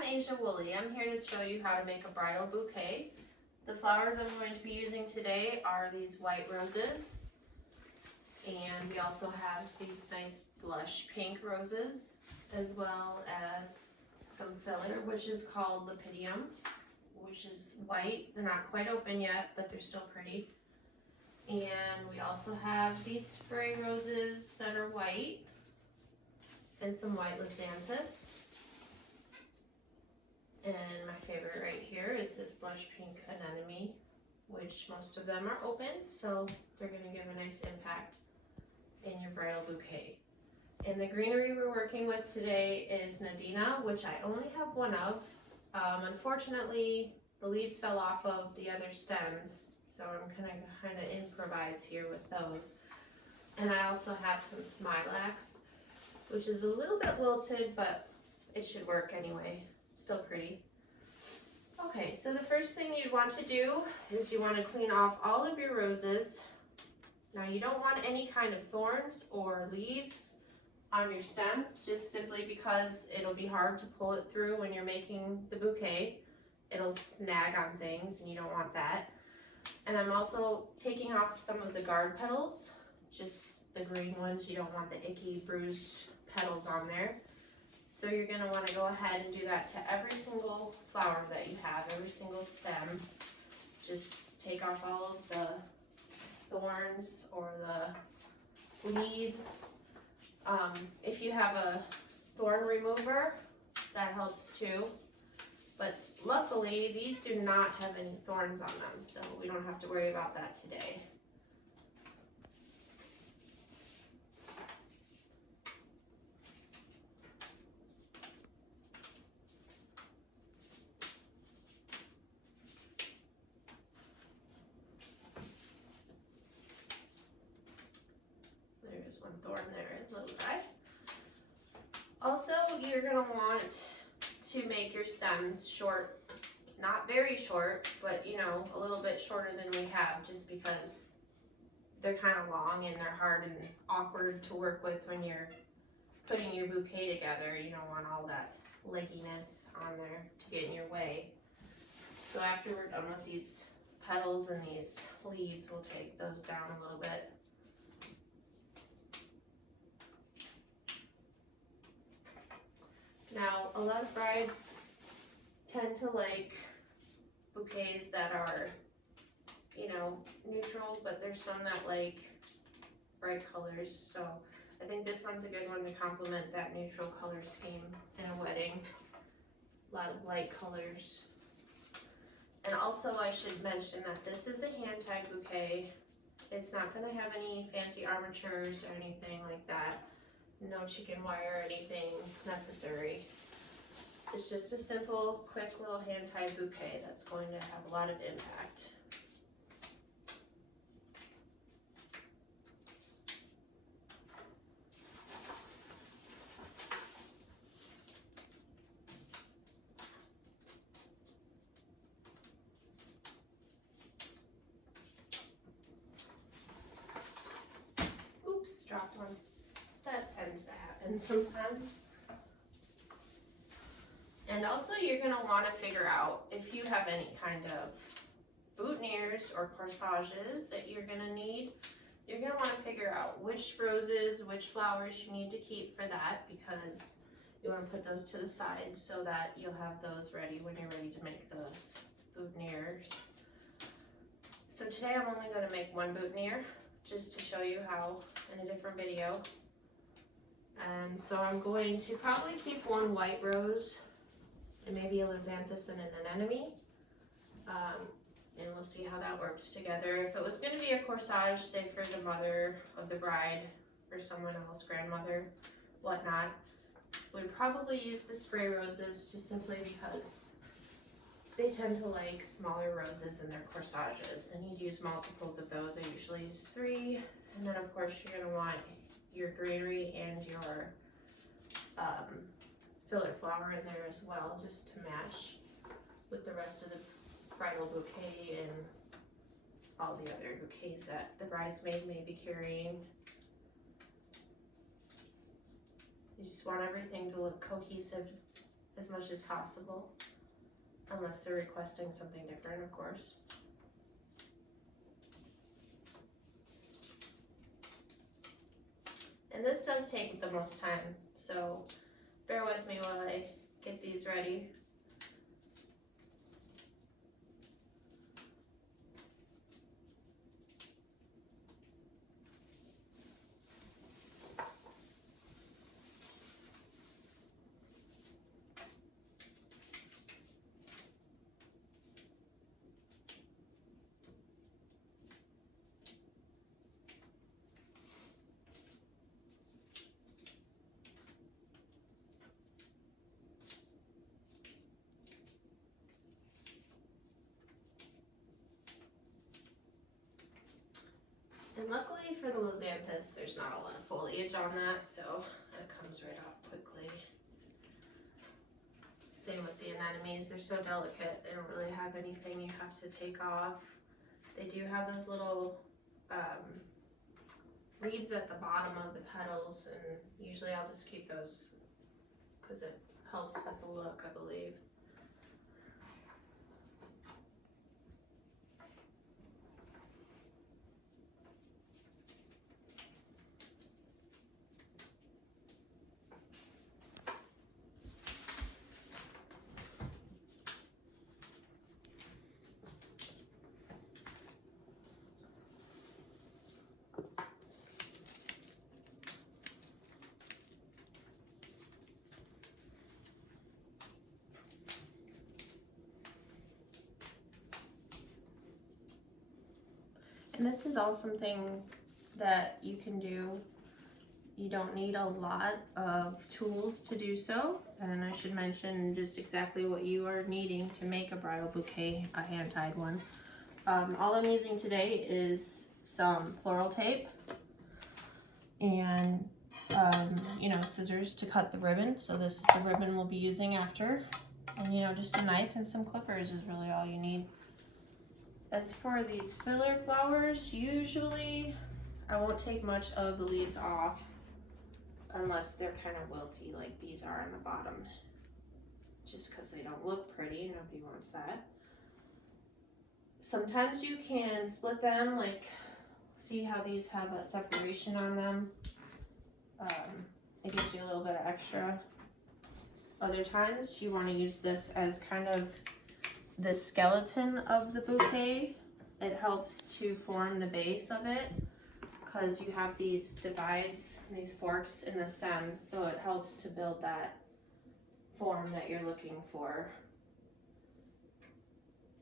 I'm Asia Woolley. I'm here to show you how to make a bridal bouquet. The flowers I'm going to be using today are these white roses, and we also have these nice blush pink roses, as well as some filler, which is called Lepidium, which is white. They're not quite open yet, but they're still pretty. And we also have these spray roses that are white, and some white lizanthus. And my favorite right here is this blush pink anemone, which most of them are open, so they're going to give a nice impact in your bridal bouquet. And the greenery we're working with today is Nadina, which I only have one of. Unfortunately, the leaves fell off of the other stems, so I'm going to kind of improvise here with those. And I also have some Smilax, which is a little bit wilted, but it should work anyway. Still pretty. Okay, so the first thing you want to do is you want to clean off all of your roses. Now you don't want any kind of thorns or leaves on your stems, just simply because it'll be hard to pull it through when you're making the bouquet. It'll snag on things and you don't want that. And I'm also taking off some of the guard petals, just the green ones. You don't want the icky bruised petals on there. So you're going to want to go ahead and do that to every single flower that you have, every single stem. Just take off all of the thorns or the leaves. If you have a thorn remover, that helps too. But luckily, these do not have any thorns on them, so we don't have to worry about that today. There's one thorn there, little guy. Also, you're going to want to make your stems short, not very short, but you know, a little bit shorter than we have, just because they're kind of long and they're hard and awkward to work with when you're putting your bouquet together. You don't want all that legginess on there to get in your way. So after we're done with these petals and these leaves, we'll take those down a little bit. Now, a lot of brides tend to like bouquets that are, you know, neutral, but there's some that like bright colors. So I think this one's a good one to complement that neutral color scheme in a wedding. A lot of light colors. And also I should mention that this is a hand-tied bouquet. It's not going to have any fancy armatures or anything like that. No chicken wire or anything necessary. It's just a simple, quick little hand-tied bouquet that's going to have a lot of impact. Oops, dropped one. That tends to happen sometimes. And also you're going to want to figure out if you have any kind of boutonnieres or corsages that you're going to need. You're going to want to figure out which roses, which flowers you need to keep for that, because you want to put those to the side so that you'll have those ready when you're ready to make those boutonnieres. So today I'm only going to make one boutonniere just to show you how in a different video. So I'm going to probably keep one white rose and maybe a lizanthus and an anemone. And we'll see how that works together. If it was going to be a corsage, say for the mother of the bride or someone else, grandmother, whatnot, we'd probably use the spray roses just simply because they tend to like smaller roses in their corsages, and you'd use multiples of those. I usually use 3, and then of course you're going to want your greenery and your filler flower in there as well, just to match with the rest of the bridal bouquet and all the other bouquets that the bridesmaid may be carrying. You just want everything to look cohesive as much as possible, unless they're requesting something different, of course. And this does take the most time, so bear with me while I get these ready. And luckily for the Lozanthus, there's not a lot of foliage on that, so it comes right off quickly. Same with the anemones, they're so delicate, they don't really have anything you have to take off. They do have those little leaves at the bottom of the petals, and usually I'll just keep those because it helps with the look, I believe. And this is all something that you can do. You don't need a lot of tools to do so. And I should mention just exactly what you are needing to make a bridal bouquet, a hand-tied one. All I'm using today is some floral tape and you know, scissors to cut the ribbon. So this is the ribbon we'll be using after. And you know, just a knife and some clippers is really all you need. As for these filler flowers, usually I won't take much of the leaves off unless they're kind of wilty like these are on the bottom, just because they don't look pretty. Nobody wants that. Sometimes you can split them, like see how these have a separation on them. It gives you a little bit of extra. Other times you want to use this as kind of the skeleton of the bouquet. It helps to form the base of it because you have these divides, these forks in the stems, so it helps to build that form that you're looking for.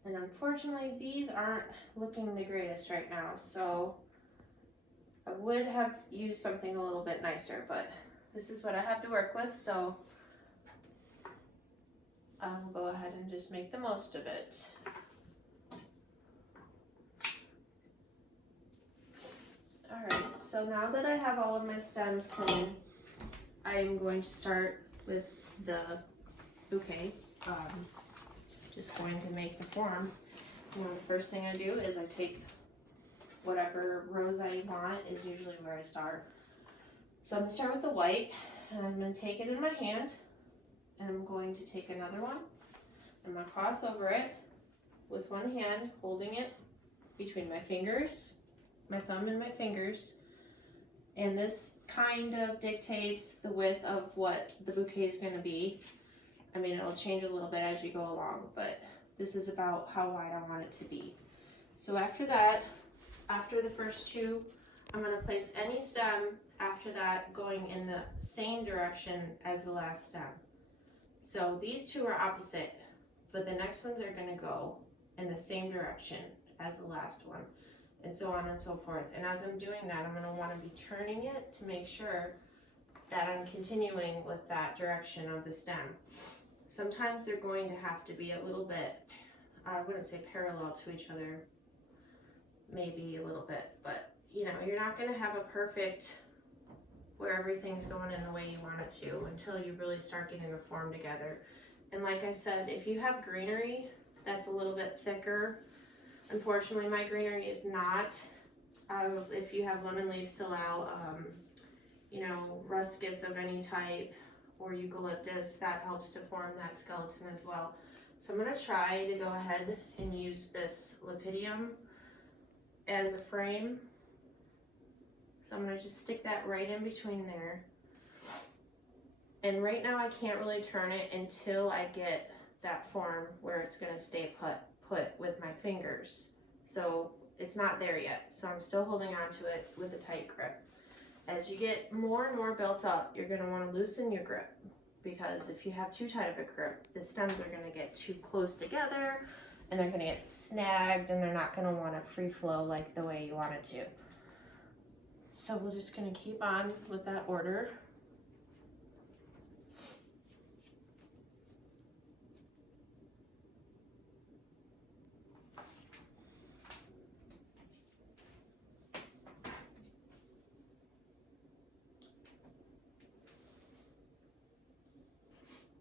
And unfortunately these aren't looking the greatest right now, so I would have used something a little bit nicer, but this is what I have to work with, so I'll go ahead and just make the most of it. Alright, so now that I have all of my stems clean, I am going to start with the bouquet. Just going to make the form. And the first thing I do is I take whatever rose I want, is usually where I start. So I'm going to start with the white, and I'm going to take it in my hand. And I'm going to take another one. I'm going to cross over it with one hand, holding it between my fingers, my thumb and my fingers. And this kind of dictates the width of what the bouquet is going to be. I mean, it'll change a little bit as you go along, but this is about how wide I want it to be. So after that, after the first two, I'm going to place any stem after that going in the same direction as the last stem. So these two are opposite, but the next ones are going to go in the same direction as the last one, and so on and so forth. And as I'm doing that, I'm going to want to be turning it to make sure that I'm continuing with that direction of the stem. Sometimes they're going to have to be a little bit, I wouldn't say parallel to each other, maybe a little bit, but you know, you're not going to have a perfect where everything's going in the way you want it to until you really start getting the form together. And like I said, if you have greenery that's a little bit thicker, unfortunately my greenery is not. If you have lemon leaves still out, you know, ruscus of any type, or eucalyptus, that helps to form that skeleton as well. So I'm going to try to go ahead and use this lepidium as a frame. So I'm going to just stick that right in between there. And right now I can't really turn it until I get that form where it's going to stay put with my fingers. So it's not there yet. So I'm still holding on to it with a tight grip. As you get more and more built up, you're going to want to loosen your grip, because if you have too tight of a grip, the stems are going to get too close together and they're going to get snagged and they're not going to want to free flow like the way you want it to. So we're just going to keep on with that order.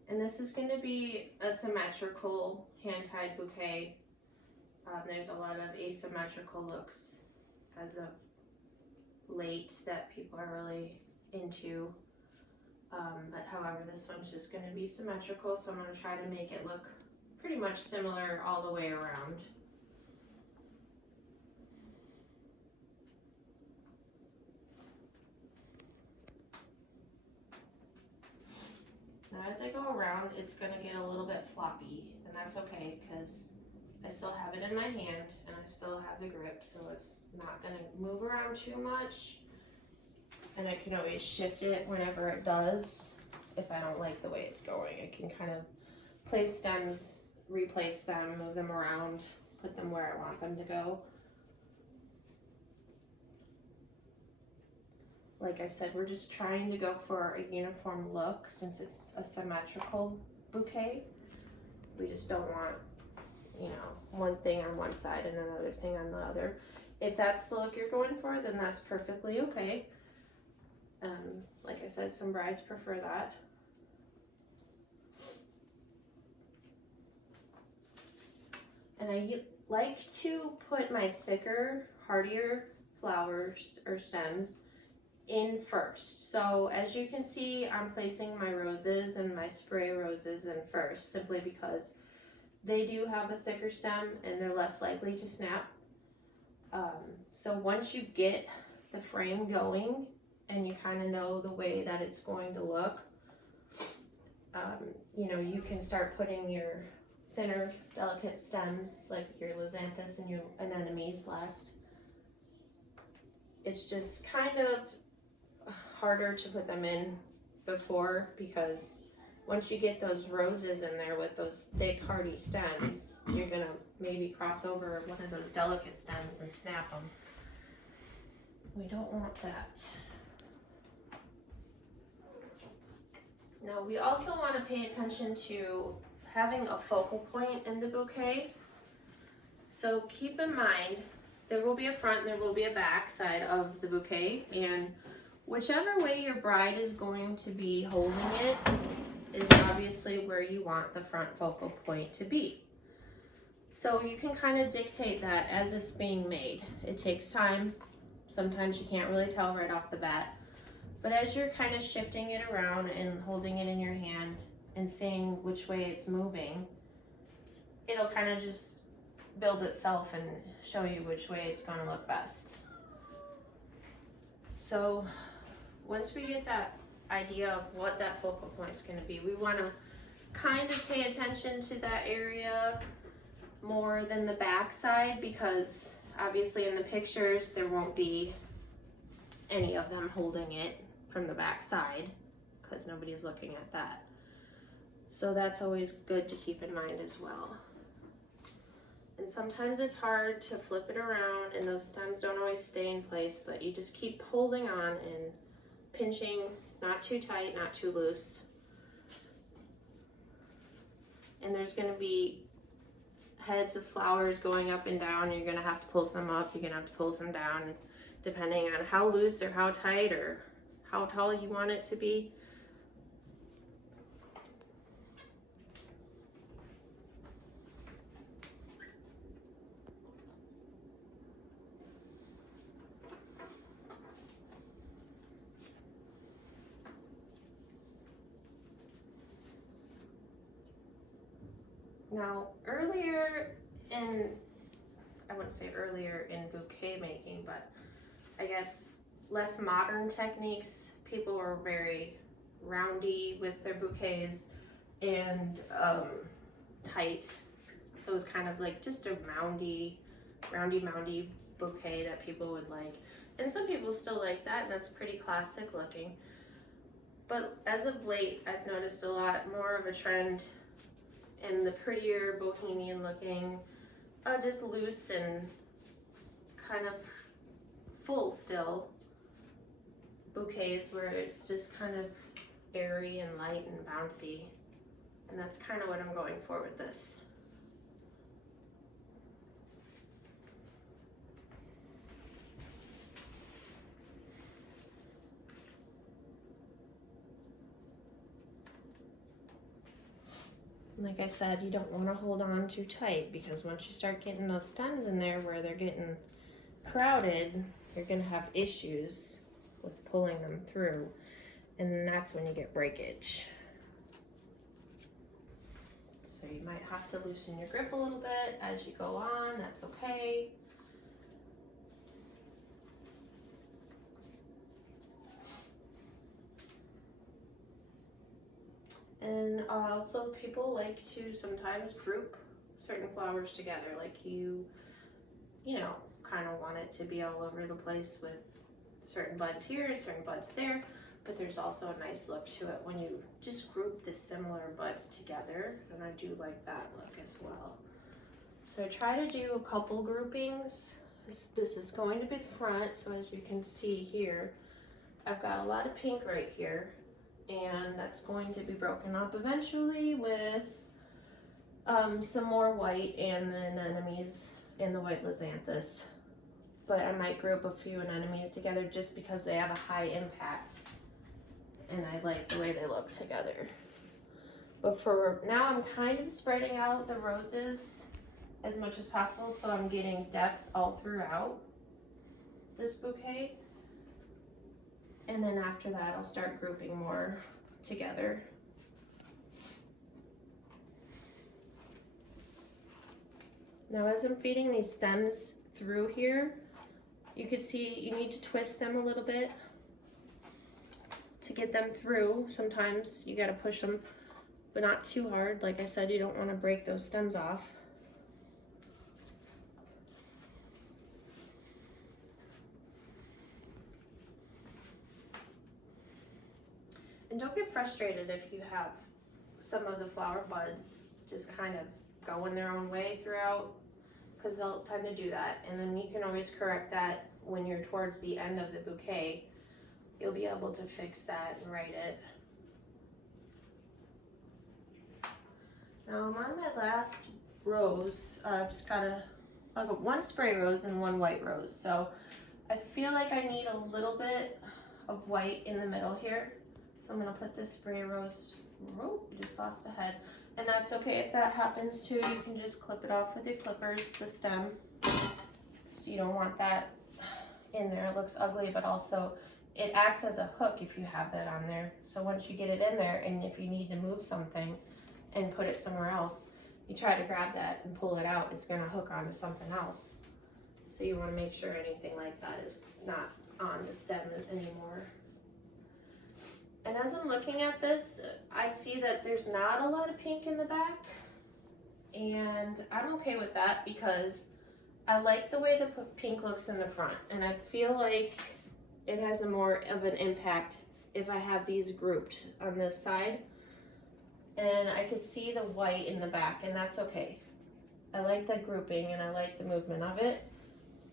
And this is going to be a symmetrical hand-tied bouquet. There's a lot of asymmetrical looks as of late that people are really into. But however, this one's just going to be symmetrical, so I'm going to try to make it look pretty much similar all the way around. Now as I go around, it's going to get a little bit floppy, and that's okay because I still have it in my hand and I still have the grip, so it's not going to move around too much. And I can always shift it whenever it does. If I don't like the way it's going, I can kind of place stems, replace them, move them around, put them where I want them to go. Like I said, we're just trying to go for a uniform look since it's a symmetrical bouquet. We just don't want, you know, one thing on one side and another thing on the other. If that's the look you're going for, then that's perfectly okay. Like I said, some brides prefer that. And I like to put my thicker, hardier flowers or stems in first. So as you can see, I'm placing my roses and my spray roses in first, simply because they do have a thicker stem and they're less likely to snap. So once you get the frame going and you kind of know the way that it's going to look, you know, you can start putting your thinner, delicate stems like your lizanthus and your anemones last. It's just kind of harder to put them in before, because once you get those roses in there with those thick hardy stems, you're gonna maybe cross over one of those delicate stems and snap them. We don't want that. Now we also want to pay attention to having a focal point in the bouquet. So keep in mind, there will be a front and there will be a back side of the bouquet, and whichever way your bride is going to be holding it is obviously where you want the front focal point to be. So you can kind of dictate that as it's being made. It takes time. Sometimes you can't really tell right off the bat. But as you're kind of shifting it around and holding it in your hand and seeing which way it's moving, it'll kind of just build itself and show you which way it's going to look best. So once we get that idea of what that focal point is going to be, we want to kind of pay attention to that area more than the back side, because obviously in the pictures there won't be any of them holding it from the back side because nobody's looking at that. So that's always good to keep in mind as well. And sometimes it's hard to flip it around and those stems don't always stay in place, but you just keep holding on and pinching, not too tight, not too loose. And there's going to be heads of flowers going up and down. You're going to have to pull some up, you're going to have to pull some down, depending on how loose or how tight or how tall you want it to be. Now, earlier in, I wouldn't say earlier in bouquet making, but I guess less modern techniques, people were very roundy with their bouquets and tight. So it was kind of like just a roundy bouquet that people would like. And some people still like that, and that's pretty classic looking. But as of late, I've noticed a lot more of a trend in the prettier bohemian looking, just loose and kind of full still bouquets where it's just kind of airy and light and bouncy. And that's kind of what I'm going for with this. Like I said, you don't want to hold on too tight, because once you start getting those stems in there where they're getting crowded, you're going to have issues with pulling them through, and that's when you get breakage. So you might have to loosen your grip a little bit as you go on. That's okay. And also people like to sometimes group certain flowers together, like you know, kind of want it to be all over the place with certain buds here and certain buds there, but there's also a nice look to it when you just group the similar buds together, and I do like that look as well. So I try to do a couple groupings. This is going to be the front, so as you can see here, I've got a lot of pink right here, and that's going to be broken up eventually with some more white and the anemones and the white lizanthus. But I might group a few anemones together just because they have a high impact and I like the way they look together. But for now, I'm kind of spreading out the roses as much as possible, so I'm getting depth all throughout this bouquet. And then after that, I'll start grouping more together. Now, as I'm feeding these stems through here, you can see you need to twist them a little bit to get them through. Sometimes you gotta push them, but not too hard. Like I said, you don't wanna break those stems off. And don't get frustrated if you have some of the flower buds just kind of going their own way throughout, because they'll tend to do that. And then you can always correct that when you're towards the end of the bouquet. You'll be able to fix that and right it. Now I'm on my last rose. I've just got one spray rose and one white rose. So I feel like I need a little bit of white in the middle here. So I'm gonna put this spray rose, oh, we just lost a head. And that's okay if that happens too. You can just clip it off with your clippers, the stem. So you don't want that in there. It looks ugly, but also it acts as a hook if you have that on there. So once you get it in there, and if you need to move something and put it somewhere else, you try to grab that and pull it out, it's gonna hook onto something else. So you wanna make sure anything like that is not on the stem anymore. And as I'm looking at this, I see that there's not a lot of pink in the back, and I'm okay with that because I like the way the pink looks in the front, and I feel like it has a more of an impact if I have these grouped on this side, and I could see the white in the back, and that's okay. I like that grouping and I like the movement of it.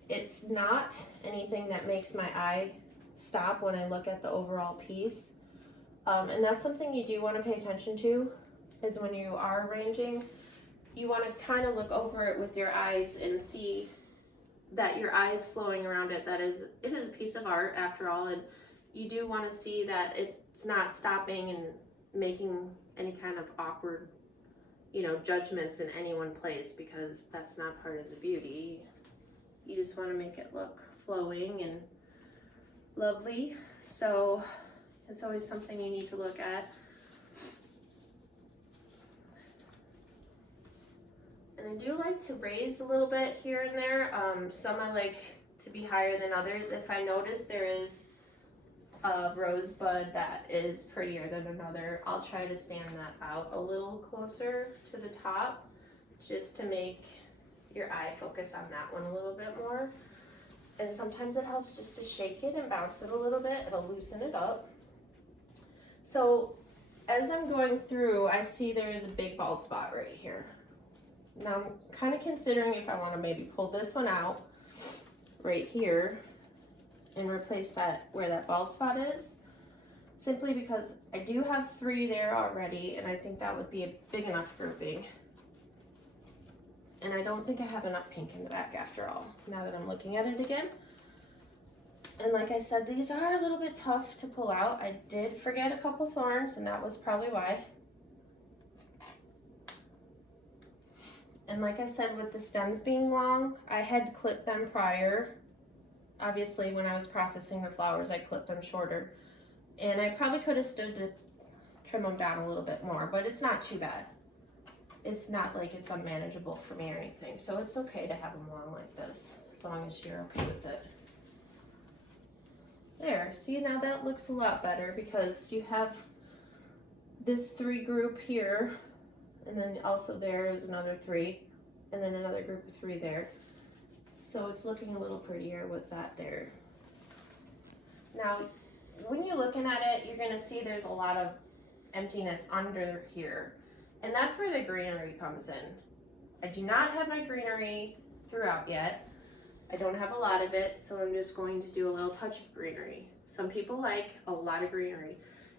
It's not anything that makes my eye stop when I look at the overall piece. And that's something you do want to pay attention to, is when you are arranging, you want to kind of look over it with your eyes and see that your eyes flowing around it. It is a piece of art after all, and you do want to see that it's not stopping and making any kind of awkward, judgments in any one place, because that's not part of the beauty. You just want to make it look flowing and lovely. So it's always something you need to look at. And I do like to raise a little bit here and there. Some I like to be higher than others. If I notice there is a rosebud that is prettier than another, I'll try to stand that out a little closer to the top just to make your eye focus on that one a little bit more. And sometimes it helps just to shake it and bounce it a little bit. It'll loosen it up. So as I'm going through, I see there is a big bald spot right here. Now I'm kind of considering if I want to maybe pull this one out right here and replace that where that bald spot is, simply because I do have 3 there already, and I think that would be a big enough grouping. And I don't think I have enough pink in the back after all, now that I'm looking at it again. And like I said, these are a little bit tough to pull out. I did forget a couple thorns, and that was probably why. And like I said, with the stems being long, I had clipped them prior. Obviously, when I was processing the flowers, I clipped them shorter. And I probably could have stood to trim them down a little bit more, but it's not too bad. It's not like it's unmanageable for me or anything. So it's okay to have them long like this, as long as you're okay with it. There, see, now that looks a lot better because you have this 3 group here, and then also there is another 3, and then another group of 3 there. So it's looking a little prettier with that there. Now, when you're looking at it, you're gonna see there's a lot of emptiness under here. And that's where the greenery comes in. I do not have my greenery throughout yet. I don't have a lot of it, so I'm just going to do a little touch of greenery. Some people like a lot of greenery.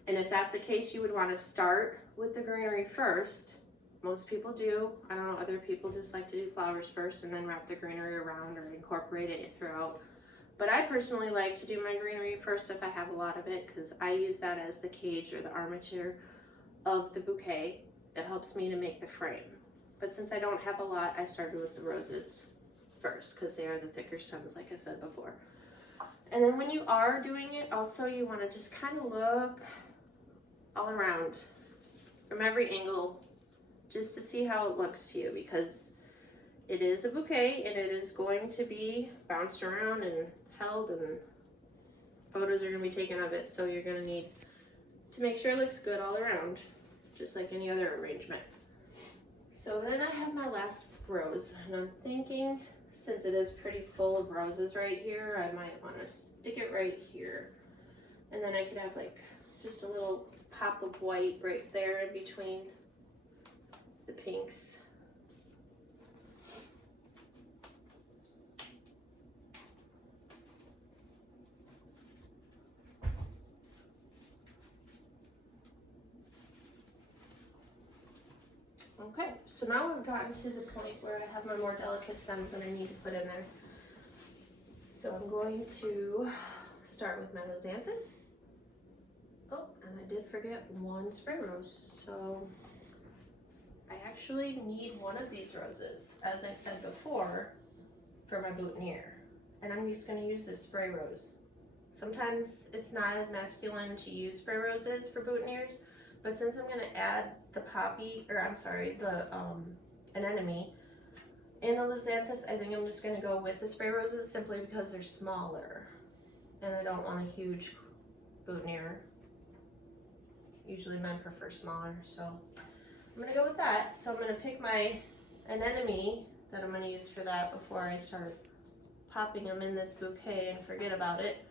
And if that's the case, you would want to start with the greenery first. Most people do. I don't know, other people just like to do flowers first and then wrap the greenery around or incorporate it throughout. But I personally like to do my greenery first if I have a lot of it, because I use that as the cage or the armature of the bouquet. It helps me to make the frame. But since I don't have a lot, I started with the roses first because they are the thicker stems, like I said before. And then when you are doing it, also you want to just kind of look all around from every angle just to see how it looks to you, because it is a bouquet and it is going to be bounced around and held, and photos are going to be taken of it, so you're going to need to make sure it looks good all around, just like any other arrangement. So then I have my last rose, and I'm thinking, since it is pretty full of roses right here, I might want to stick it right here. And then I could have like just a little pop of white right there in between the pinks. Okay, so now we've gotten to the point where I have my more delicate stems that I need to put in there. So I'm going to start with my lizanthus. Oh, and I did forget one spray rose. So I actually need one of these roses, as I said before, for my boutonniere. And I'm just going to use this spray rose. Sometimes it's not as masculine to use spray roses for boutonnieres, but since I'm going to add the poppy, or I'm sorry, the anemone and the lizanthus, I think I'm just going to go with the spray roses simply because they're smaller. And I don't want a huge boutonniere. Usually men prefer smaller, so I'm going to go with that. So I'm going to pick my anemone that I'm going to use for that before I start popping them in this bouquet and forget about it.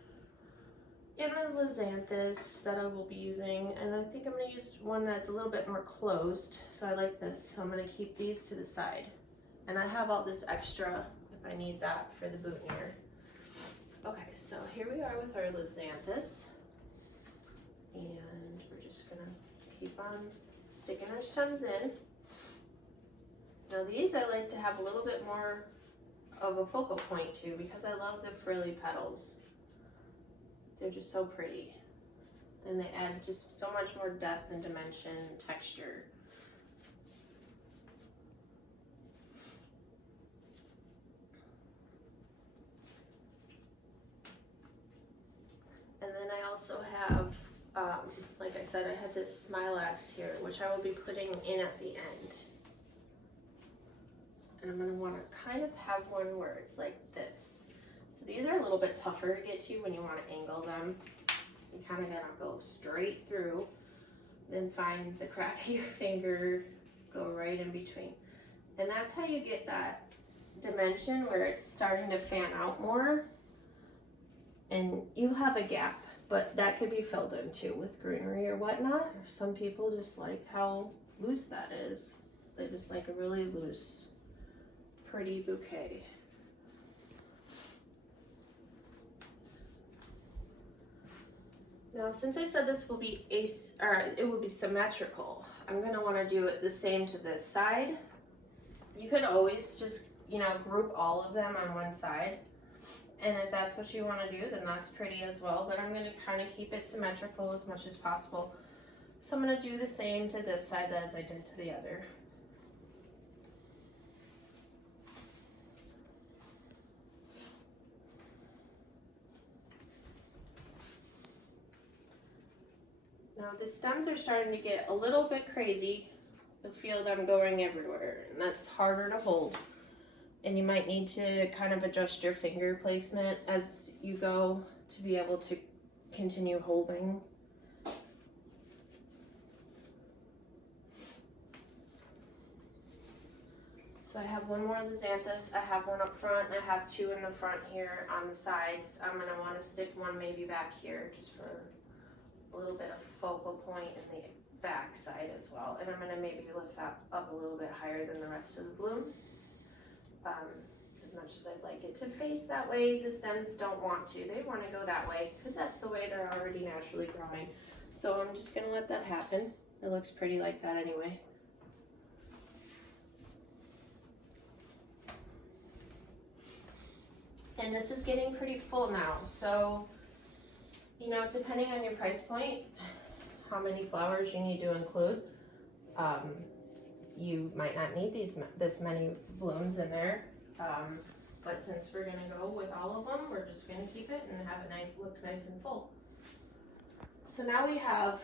And my lizanthus that I will be using, and I think I'm going to use one that's a little bit more closed, so I like this, so I'm going to keep these to the side. And I have all this extra if I need that for the boutonniere. Okay, so here we are with our lizanthus, and we're just going to keep on sticking our stems in. Now these I like to have a little bit more of a focal point to, because I love the frilly petals. They're just so pretty, and they add just so much more depth and dimension and texture. And then I also have, like I said, I have this smilax here, which I will be putting in at the end. and I'm gonna wanna kind of have one where it's like this. So these are a little bit tougher to get to when you wanna angle them. You kinda gotta go straight through, then find the crack of your finger, go right in between. And that's how you get that dimension where it's starting to fan out more. And you have a gap, but that could be filled in too with greenery or whatnot. Some people just like how loose that is. They just like a really loose, pretty bouquet. Now, since I said this will be it will be symmetrical, I'm gonna want to do it the same to this side. You could always just, you know, group all of them on one side. And if that's what you want to do, then that's pretty as well. But I'm going to kind of keep it symmetrical as much as possible. So I'm going to do the same to this side as I did to the other. Now the stems are starting to get a little bit crazy. You'll feel them going everywhere, and that's harder to hold. And you might need to kind of adjust your finger placement as you go to be able to continue holding. So I have one more of the xanthus, I have one up front, and I have two in the front here on the sides. I'm gonna wanna stick one maybe back here just for a little bit of focal point in the back side as well. And I'm gonna maybe lift that up a little bit higher than the rest of the blooms. As much as I'd like it to face that way, the stems don't want to. They want to go that way because that's the way they're already naturally growing. So I'm just going to let that happen. It looks pretty like that anyway. And this is getting pretty full now. So, you know, depending on your price point, how many flowers you need to include, you might not need this many blooms in there, but since we're gonna go with all of them, we're just gonna keep it and have it look nice and full. So now we have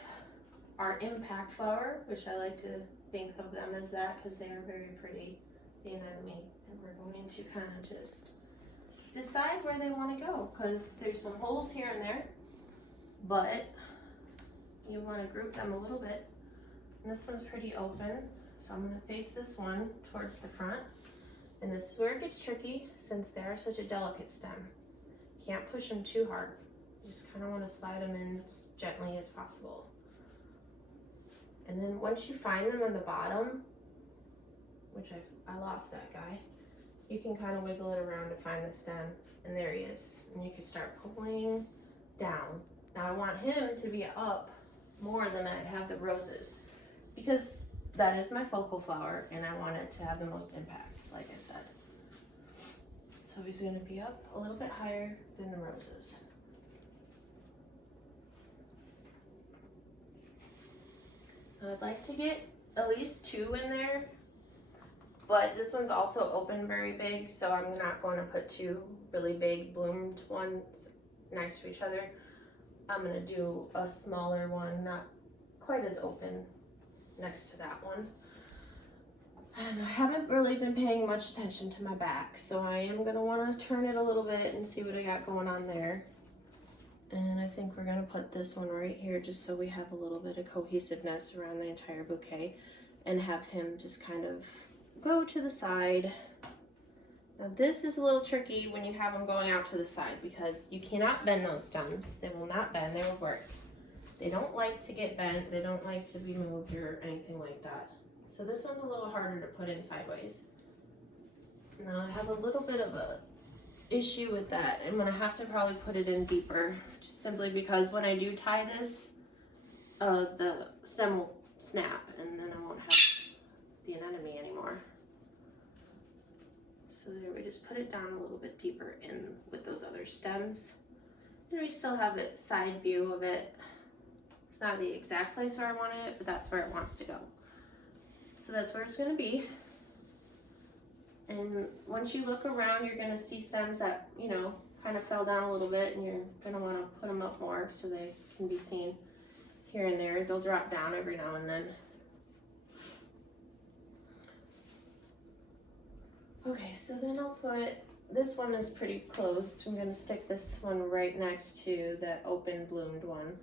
our impact flower, which I like to think of them as that because they are very pretty, the anemone, and we're going to kind of just decide where they want to go because there's some holes here and there, but you want to group them a little bit. And this one's pretty open. So I'm going to face this one towards the front, and this is where it gets tricky since they are such a delicate stem. You can't push them too hard. You just kind of want to slide them in as gently as possible. And then once you find them on the bottom, which I lost that guy, you can kind of wiggle it around to find the stem, and there he is. And you can start pulling down. Now I want him to be up more than I have the roses because that is my focal flower, and I want it to have the most impact, like I said. So he's going to be up a little bit higher than the roses. I'd like to get at least two in there, but this one's also open very big, so I'm not going to put two really big bloomed ones next to each other. I'm going to do a smaller one, not quite as open, next to that one. And I haven't really been paying much attention to my back, so I am going to want to turn it a little bit and see what I got going on there. And I think we're going to put this one right here just so we have a little bit of cohesiveness around the entire bouquet, and have him just kind of go to the side. Now this is a little tricky when you have them going out to the side because you cannot bend those stems. They will not bend, they will work. They don't like to get bent, they don't like to be moved or anything like that. So this one's a little harder to put in sideways. Now I have a little bit of a issue with that. I'm gonna have to probably put it in deeper, just simply because when I do tie this, the stem will snap and then I won't have the anemone anymore. So there, we just put it down a little bit deeper in with those other stems. And we still have a side view of it. It's not the exact place where I wanted it, but that's where it wants to go. So that's where it's gonna be. And once you look around, you're gonna see stems that, you know, kind of fell down a little bit, and you're gonna wanna put them up more so they can be seen here and there. They'll drop down every now and then. Okay, so then I'll put, this one is pretty closed. I'm gonna stick this one right next to the open bloomed one.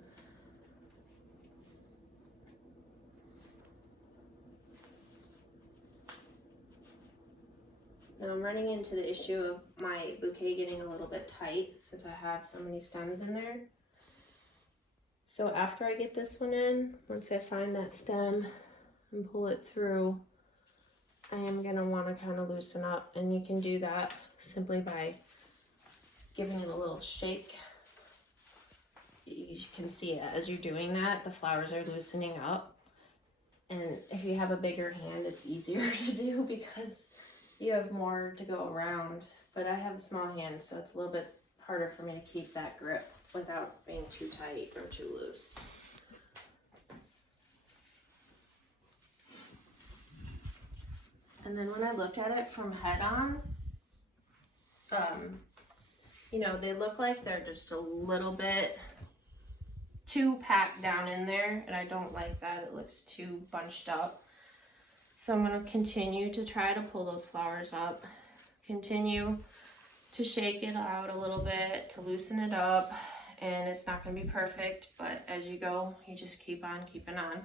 Now I'm running into the issue of my bouquet getting a little bit tight since I have so many stems in there. So after I get this one in, once I find that stem and pull it through, I am gonna wanna kind of loosen up, and you can do that simply by giving it a little shake. You can see it as you're doing that, the flowers are loosening up. And if you have a bigger hand, it's easier to do because you have more to go around. But I have a small hand, so it's a little bit harder for me to keep that grip without being too tight or too loose. And then when I look at it from head on, you know, they look like they're just a little bit too packed down in there, and I don't like that. It looks too bunched up. So I'm going to continue to try to pull those flowers up, continue to shake it out a little bit to loosen it up, and it's not going to be perfect, but as you go, you just keep on keeping on.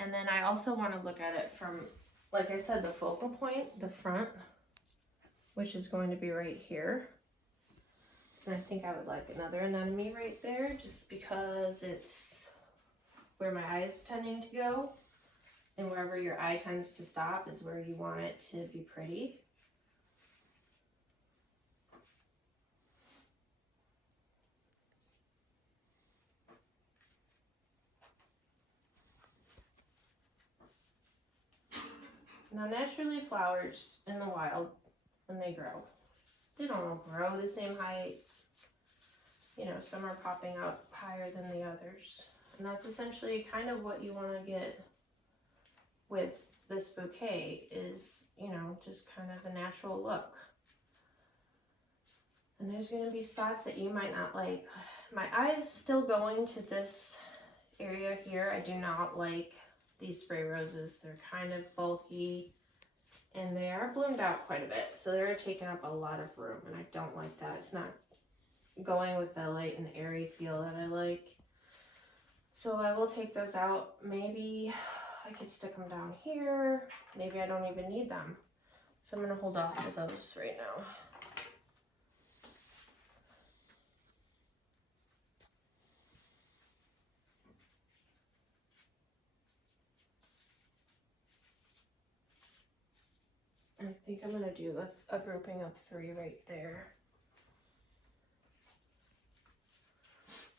And then I also want to look at it from, like I said, the focal point, the front, which is going to be right here. And I think I would like another anemone right there, just because it's where my eye is tending to go. And wherever your eye tends to stop is where you want it to be pretty. Now naturally flowers in the wild, when they grow, they don't all grow the same height. You know, some are popping up higher than the others. And that's essentially kind of what you want to get with this bouquet is, you know, just kind of the natural look. And there's going to be spots that you might not like. My eye is still going to this area here. I do not like these spray roses. They're kind of bulky and they are bloomed out quite a bit. So they're taking up a lot of room and I don't like that. It's not going with the light and airy feel that I like. So I will take those out. Maybe I could stick them down here. Maybe I don't even need them. So I'm going to hold off with those right now. I think I'm going to do a grouping of 3 right there.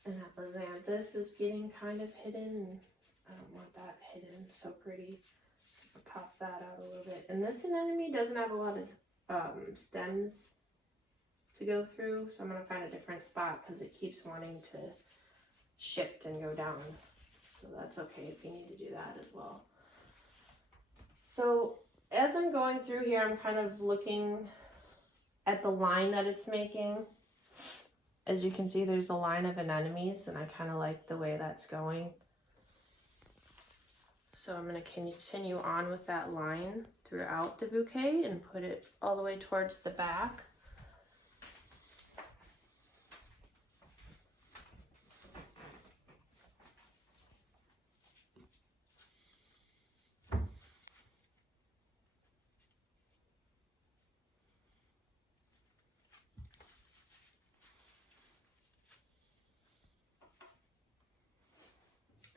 And that Levanthus is getting kind of hidden. I don't want that hidden so pretty. I'll pop that out a little bit. And this anemone doesn't have a lot of stems to go through. So I'm going to find a different spot because it keeps wanting to shift and go down. So that's okay if you need to do that as well. So as I'm going through here, I'm kind of looking at the line that it's making. As you can see, there's a line of anemones, and I kind of like the way that's going. So I'm going to continue on with that line throughout the bouquet and put it all the way towards the back.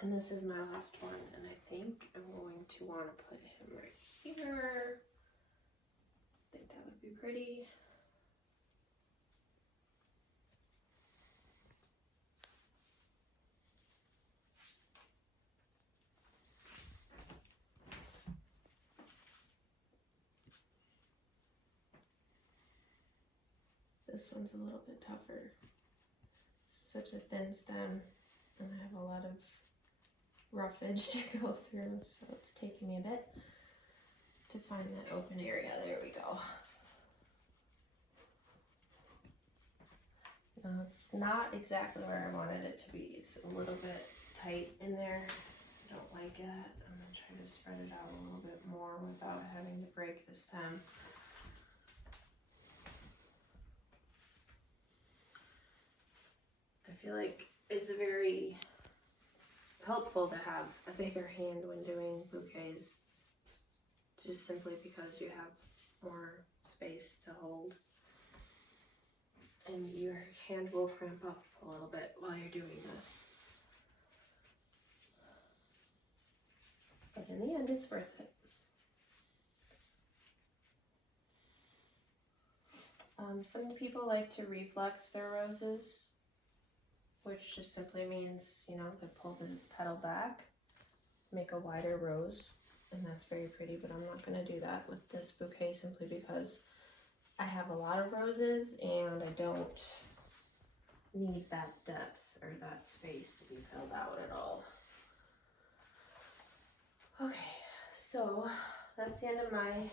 And this is my last one, and I think I'm going to want to put him right here. I think that would be pretty. This one's a little bit tougher. Such a thin stem, and I have a lot of roughage to go through, so it's taking me a bit to find that open area. There we go. Now it's not exactly where I wanted it to be. It's a little bit tight in there. don't like it. I'm gonna try to spread it out a little bit more without having to break the stem. I feel like it's very helpful to have a bigger hand when doing bouquets, just simply because you have more space to hold. And your hand will cramp up a little bit while you're doing this. But in the end, it's worth it. Some people like to reflex their roses, which just simply means, you know, they pull the petal back, make a wider rose, and that's very pretty, but I'm not going to do that with this bouquet simply because I have a lot of roses and I don't need that depth or that space to be filled out at all. Okay, so that's the end of my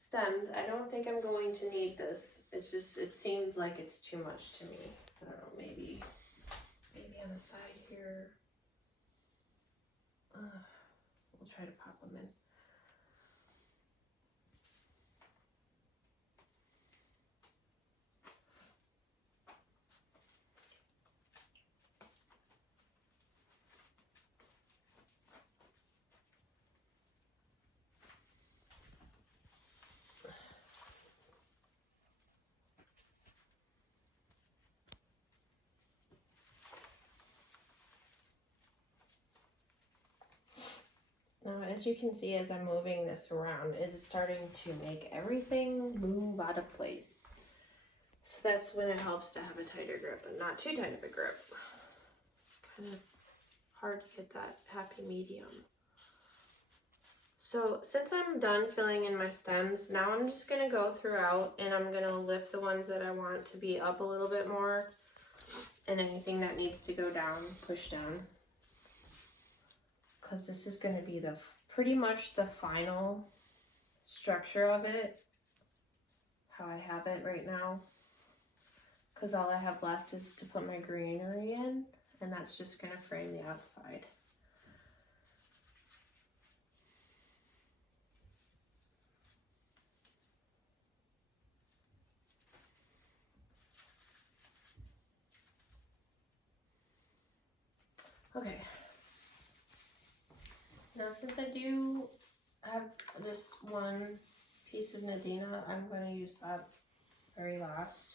stems. I don't think I'm going to need this. It's just, it seems like it's too much to me. I don't know, maybe on the side here. We'll try to pop them in. Now, as you can see, as I'm moving this around, it is starting to make everything move out of place. So that's when it helps to have a tighter grip and not too tight of a grip. Kind of hard to get that happy medium. So since I'm done filling in my stems, now I'm just going to go throughout and I'm going to lift the ones that I want to be up a little bit more, and anything that needs to go down, push down. Because this is going to be the pretty much the final structure of it, how I have it right now. Because all I have left is to put my greenery in, and that's just going to frame the outside. Okay. Now, since I do have just one piece of Nadina, I'm going to use that very last.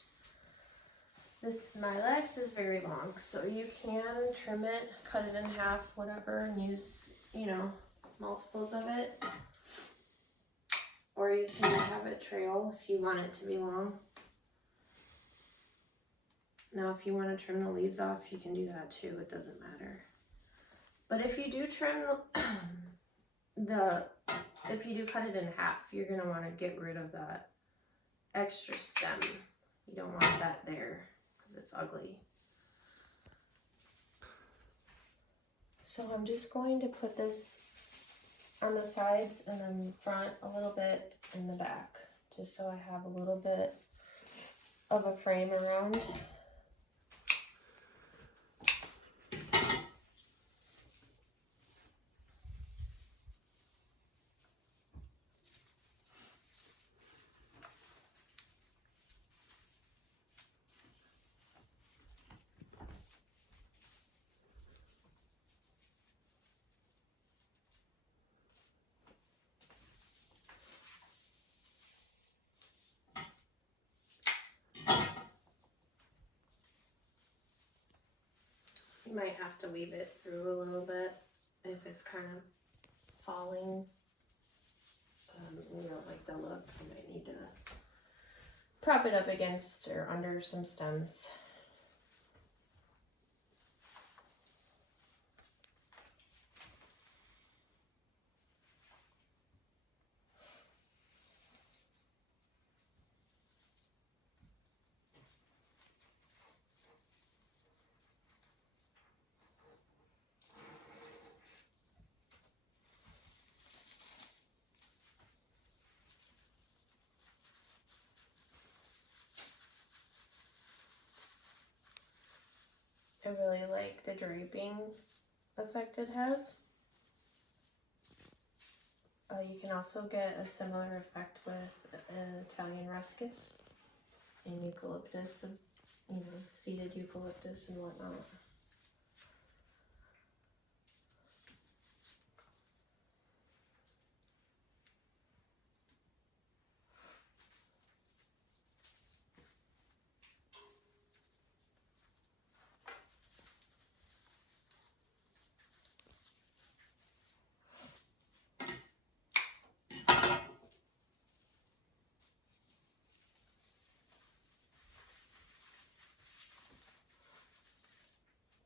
This Smilax is very long, so you can trim it, cut it in half, whatever, and use, you know, multiples of it. Or you can have it trail if you want it to be long. Now, if you want to trim the leaves off, you can do that too. It doesn't matter. But if you do trim if you do cut it in half, you're going to want to get rid of that extra stem. You don't want that there because it's ugly. So I'm just going to put this on the sides and then front a little bit in the back, just so I have a little bit of a frame around. You might have to weave it through a little bit if it's kind of falling. You don't like the look, you might need to prop it up against or under some stems. I really like the draping effect it has. You can also get a similar effect with Italian ruscus and eucalyptus, you know, seeded eucalyptus and whatnot.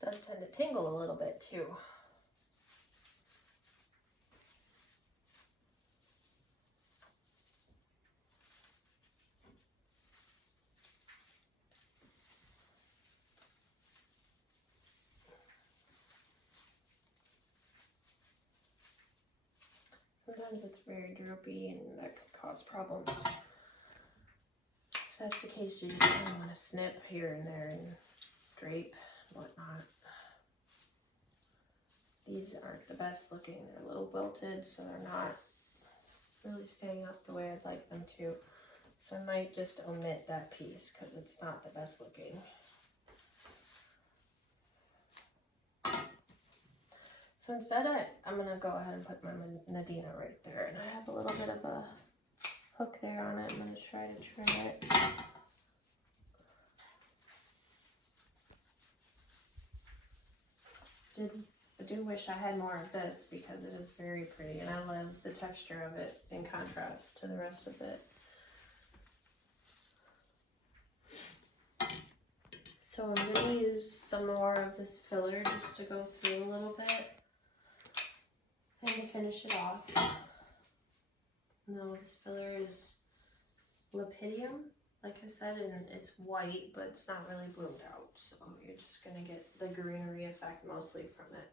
Does tend to tingle a little bit too. Sometimes it's very droopy and that could cause problems. If that's the case, you just kind of want to snip here and there and drape and whatnot. These aren't the best looking. They're a little wilted, so they're not really staying up the way I'd like them to. So I might just omit that piece because it's not the best looking. So instead I'm going to go ahead and put my Nadina right there. And I have a little bit of a hook there on it. I'm going to try to trim it. I do wish I had more of this because it is very pretty and I love the texture of it in contrast to the rest of it. So I'm going to use some more of this filler just to go through a little bit and to finish it off. Now this filler is Lepidium, like I said, and it's white, but it's not really bloomed out. So you're just going to get the greenery effect mostly from it.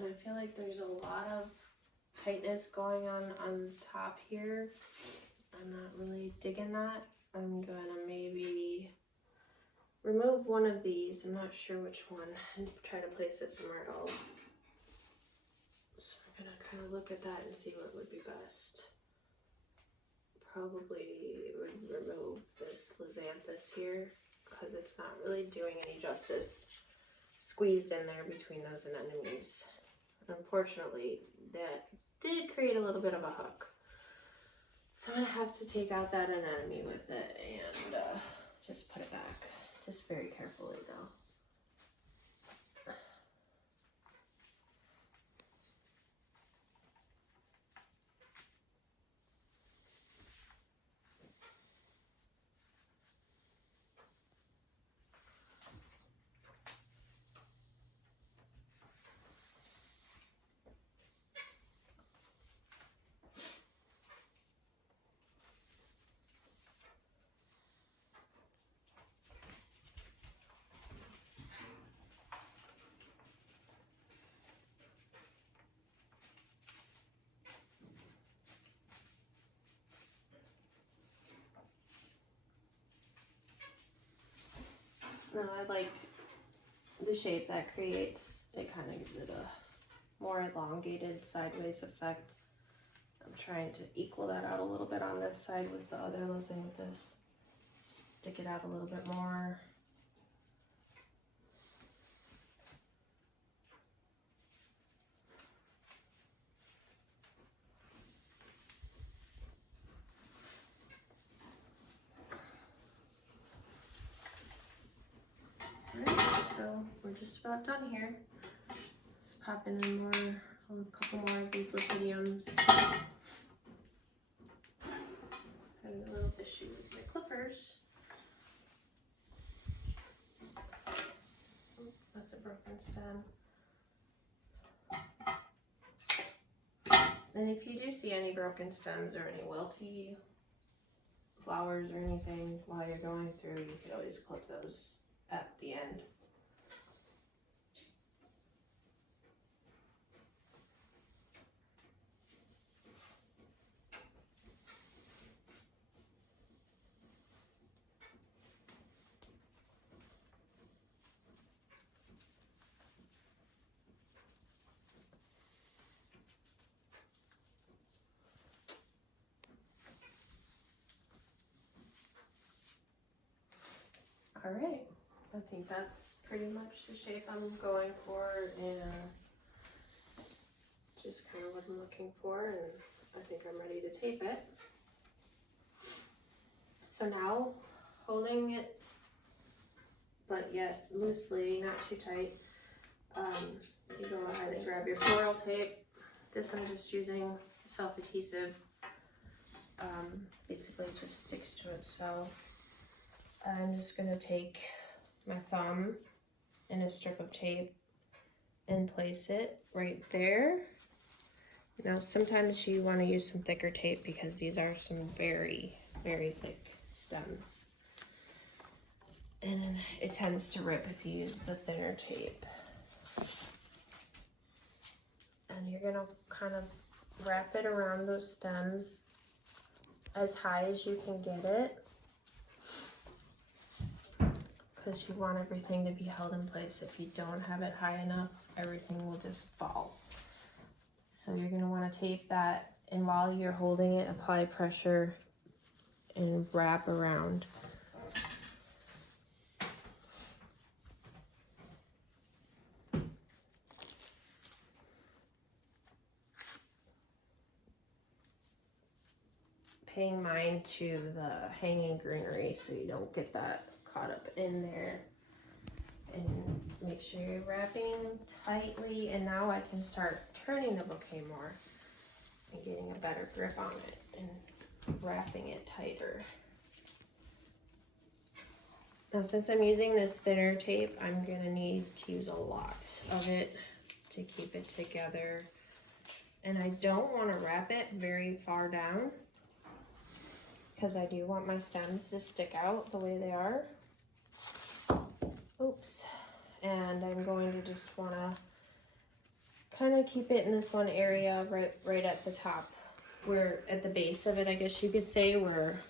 And I feel like there's a lot of tightness going on top here. I'm not really digging that. I'm gonna maybe remove one of these. I'm not sure which one, and try to place it somewhere else. So we're gonna kind of look at that and see what would be best. Probably would remove this Lizanthus here because it's not really doing any justice squeezed in there between those anemones. Unfortunately, that did create a little bit of a hook. So I'm going to have to take out that anemone with it and just put it back. Just very carefully though. No, I like the shape that creates. It kind of gives it a more elongated sideways effect. I'm trying to equal that out a little bit on this side with the other Lizanthus. Stick it out a little bit more. So we're just about done here. Just pop in a couple more of these Lepidiums. Having a little issue with my clippers. broken stem. And if you do see any broken stems or any wilty flowers or anything while you're going through, you could always clip those at the end. All right, I think that's pretty much the shape I'm going for, and just kind of what I'm looking for, and I think I'm ready to tape it. So now, holding it, but yet loosely, not too tight, you go ahead and grab your floral tape. This I'm just using self-adhesive, basically it just sticks to it, so I'm just going to take my thumb and a strip of tape and place it right there. Now sometimes you want to use some thicker tape because these are some very, very thick stems. And it tends to rip if you use the thinner tape. And you're going to kind of wrap it around those stems as high as you can get it, because you want everything to be held in place. If you don't have it high enough, everything will just fall. So you're going to want to tape that, and while you're holding it, apply pressure and wrap around. Paying mind to the hanging greenery so you don't get that caught up in there, and make sure you're wrapping tightly. And now I can start turning the bouquet more and getting a better grip on it and wrapping it tighter. Now since I'm using this thinner tape, I'm gonna need to use a lot of it to keep it together, and I don't want to wrap it very far down because I do want my stems to stick out the way they are. Oops. And I'm going to just want to kind of keep it in this one area right at the top, where at the base of it, I guess you could say, where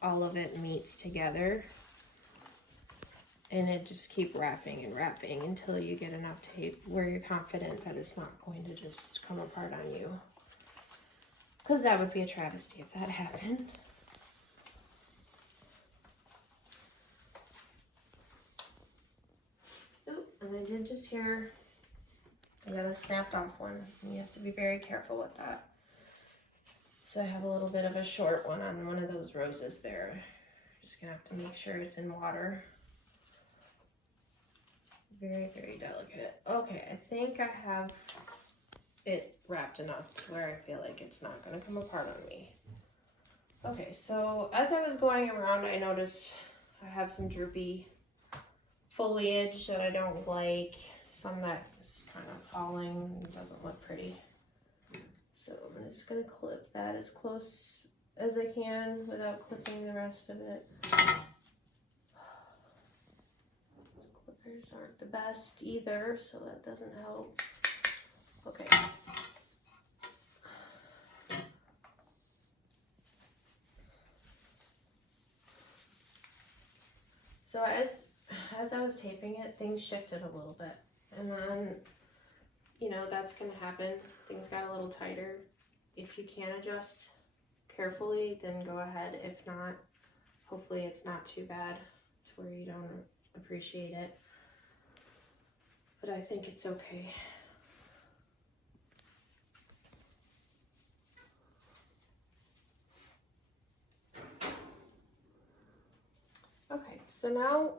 all of it meets together. And it just keep wrapping and wrapping until you get enough tape where you're confident that it's not going to just come apart on you. Because that would be a travesty if that happened. Oh, and I did just hear I got a snapped off one. You have to be very careful with that. So I have a little bit of a short one on one of those roses there. Just gonna have to make sure it's in water. Very, very delicate. Okay, I think I have it wrapped enough to where I feel like it's not gonna come apart on me. Okay, so as I was going around, I noticed I have some droopy foliage that I don't like. Some that's kind of falling and doesn't look pretty. So I'm just gonna clip that as close as I can without clipping the rest of it. Clippers aren't the best either, so that doesn't help. Okay. So as I was taping it, things shifted a little bit. And then, you know, that's gonna happen. Things got a little tighter. If you can adjust carefully, then go ahead. If not, hopefully it's not too bad to where you don't appreciate it. But I think it's okay. Okay, so now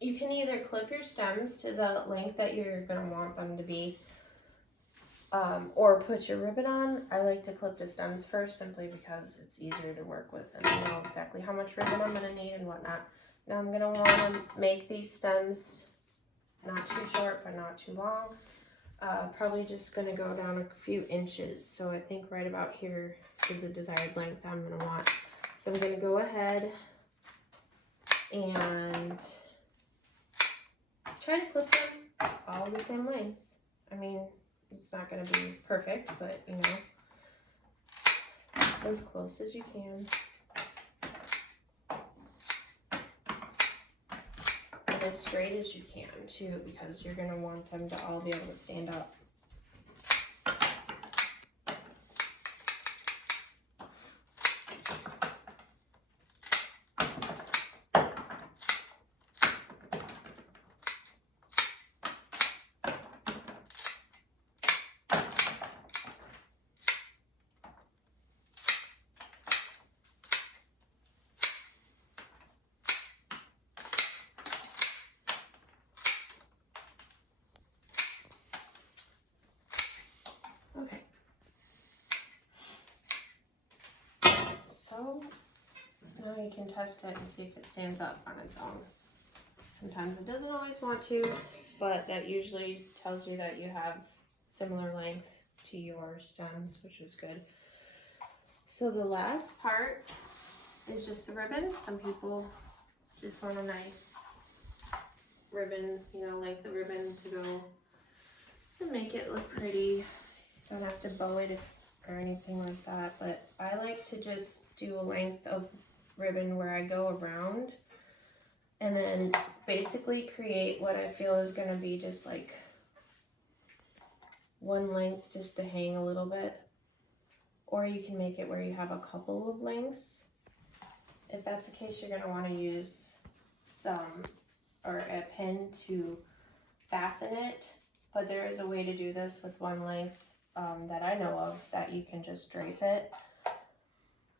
you can either clip your stems to the length that you're going to want them to be, or put your ribbon on. I like to clip the stems first simply because it's easier to work with and I know exactly how much ribbon I'm going to need and whatnot. Now I'm going to want to make these stems not too short, but not too long. Probably just gonna go down a few inches. So I think right about here is the desired length I'm gonna want. So I'm gonna go ahead and try to clip them all the same length. I mean, it's not gonna be perfect, but you know, as close as you can. And as straight as you can too, because you're gonna want them to all be able to stand up. Okay. So now you can test it and see if it stands up on its own. Sometimes it doesn't always want to, but that usually tells you that you have similar length to your stems, which is good. So the last part is just the ribbon. Some people just want a nice ribbon, you know, length of ribbon to go and make it look pretty. Don't have to bow it or anything like that, but I like to just do a length of ribbon where I go around and then basically create what I feel is going to be just like one length just to hang a little bit. Or you can make it where you have a couple of lengths. If that's the case, you're going to want to use some or a pin to fasten it, but there is a way to do this with one length that I know of, that you can just drape it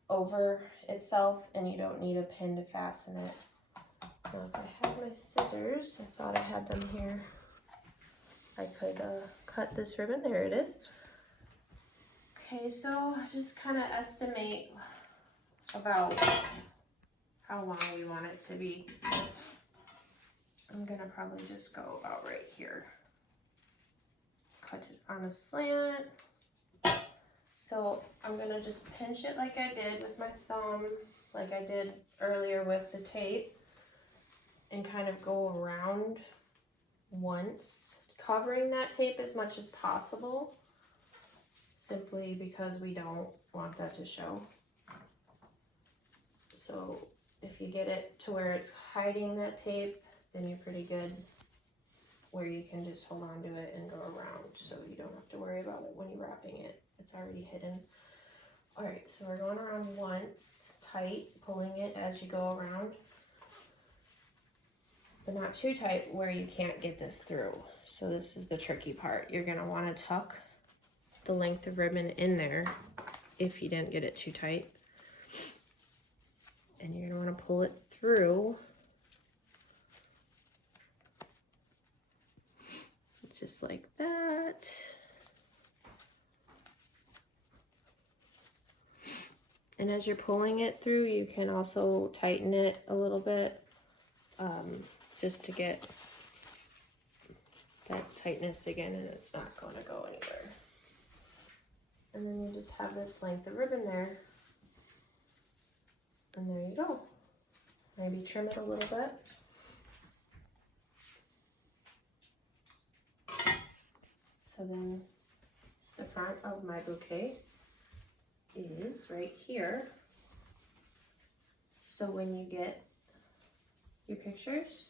over itself and you don't need a pin to fasten it. Now if I had my scissors, I thought I had them here, I could cut this ribbon. There it is. Okay, so just kind of estimate about how long we want it to be. I'm gonna probably just go about right here. Cut it on a slant. So I'm gonna just pinch it like I did with my thumb, like I did earlier with the tape, and kind of go around once, covering that tape as much as possible, simply because we don't want that to show. So if you get it to where it's hiding that tape, then you're pretty good, where you can just hold on to it and go around, so you don't have to worry about it when you're wrapping it. It's already hidden. All right, so we're going around once, tight, pulling it as you go around, but not too tight where you can't get this through. So this is the tricky part. You're gonna wanna tuck the length of ribbon in there if you didn't get it too tight. And you're gonna wanna pull it through. Just like that. And as you're pulling it through, you can also tighten it a little bit, just to get that tightness again, and it's not going to go anywhere. And then you just have this length of ribbon there. And there you go. Maybe trim it a little bit. So then the front of my bouquet is right here. So when you get your pictures,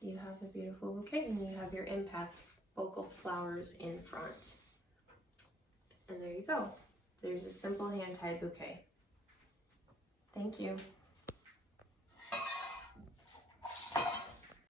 you have the beautiful bouquet and you have your impact focal flowers in front. And there you go. There's a simple hand-tied bouquet. Thank you.